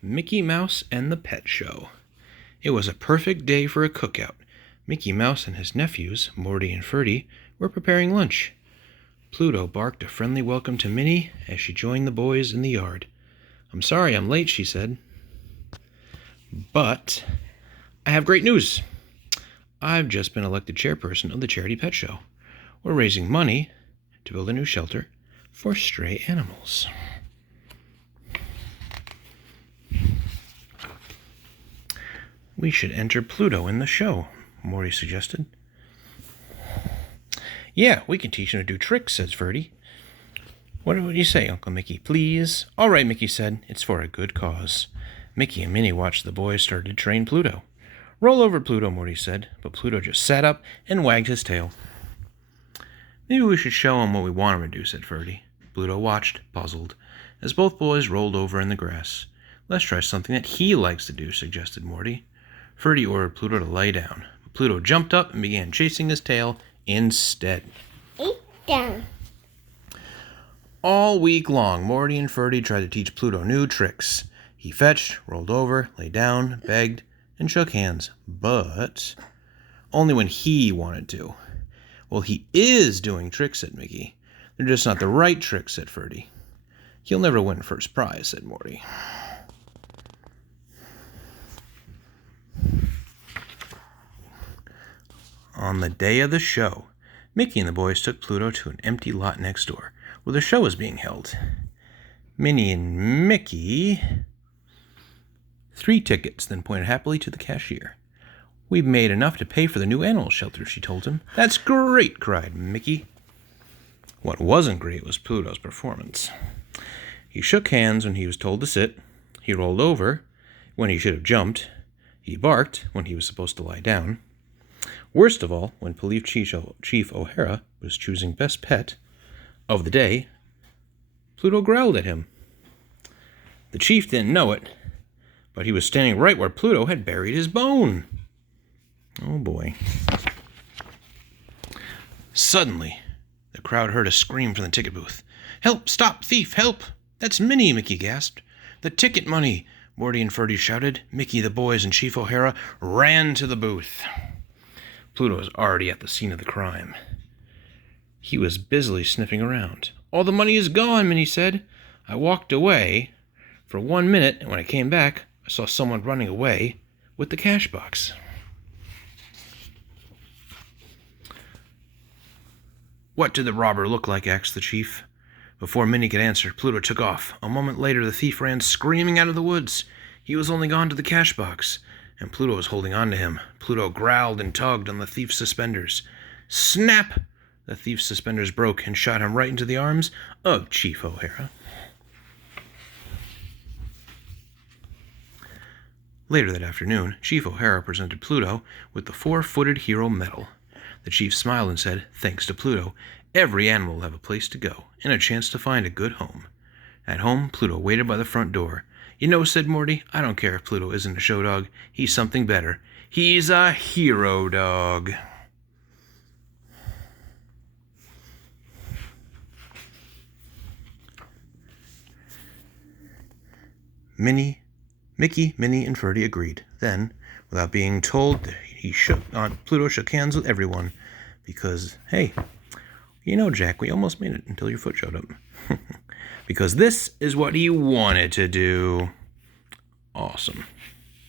Mickey Mouse and the Pet Show. It was a perfect day for a cookout. Mickey Mouse and his nephews, Morty and Ferdy, were preparing lunch. Pluto barked a friendly welcome to Minnie as she joined the boys in the yard. "I'm sorry I'm late," she said. "But I have great news. I've just been elected chairperson of the Charity Pet Show. We're raising money to build a new shelter for stray animals." "We should enter Pluto in the show," Morty suggested. "Yeah, we can teach him to do tricks," says Ferdy. "What would you say, Uncle Mickey, please?" "All right," Mickey said. "It's for a good cause." Mickey and Minnie watched the boys start to train Pluto. "Roll over, Pluto," Morty said, but Pluto just sat up and wagged his tail. "Maybe we should show him what we want him to do," said Ferdy. Pluto watched, puzzled, as both boys rolled over in the grass. "Let's try something that he likes to do," suggested Morty. Ferdy ordered Pluto to lie down. Pluto jumped up and began chasing his tail instead. Eat down. All week long, Morty and Ferdy tried to teach Pluto new tricks. He fetched, rolled over, lay down, begged, and shook hands, but only when he wanted to. "Well, he is doing tricks," said Mickey. "They're just not the right tricks," said Ferdy. "He'll never win first prize," said Morty. On the day of the show, Mickey and the boys took Pluto to an empty lot next door, where the show was being held. Minnie and Mickey 3 tickets, then pointed happily to the cashier. "We've made enough to pay for the new animal shelter," she told him. "That's great," cried Mickey. What wasn't great was Pluto's performance. He shook hands when he was told to sit. He rolled over when he should have jumped. He barked when he was supposed to lie down. Worst of all, when Police Chief O'Hara was choosing best pet of the day, Pluto growled at him. The chief didn't know it, but he was standing right where Pluto had buried his bone. Oh boy. Suddenly, the crowd heard a scream from the ticket booth. "Help! Stop! Thief! Help! That's Minnie!" Mickey gasped. "The ticket money!" Morty and Ferdy shouted. Mickey, the boys, and Chief O'Hara ran to the booth. Pluto was already at the scene of the crime. He was busily sniffing around. "All the money is gone," Minnie said. "I walked away for 1 minute, and when I came back, I saw someone running away with the cash box." "What did the robber look like?" asked the chief. Before Minnie could answer, Pluto took off. A moment later, the thief ran screaming out of the woods. He was holding on to the cash box, and Pluto was holding on to him. Pluto growled and tugged on the thief's suspenders. Snap! The thief's suspenders broke and shot him right into the arms of Chief O'Hara. Later that afternoon, Chief O'Hara presented Pluto with the 4-footed hero medal. The chief smiled and said, "Thanks to Pluto, every animal will have a place to go and a chance to find a good home." At home, Pluto waited by the front door. "You know," said Morty, "I don't care if Pluto isn't a show dog. He's something better. He's a hero dog." Mickey, Minnie, and Ferdy agreed. Then, without being told, Pluto shook hands with everyone. Because, hey, you know, Jack, we almost made it until your foot showed up. Because this is what he wanted to do. Awesome.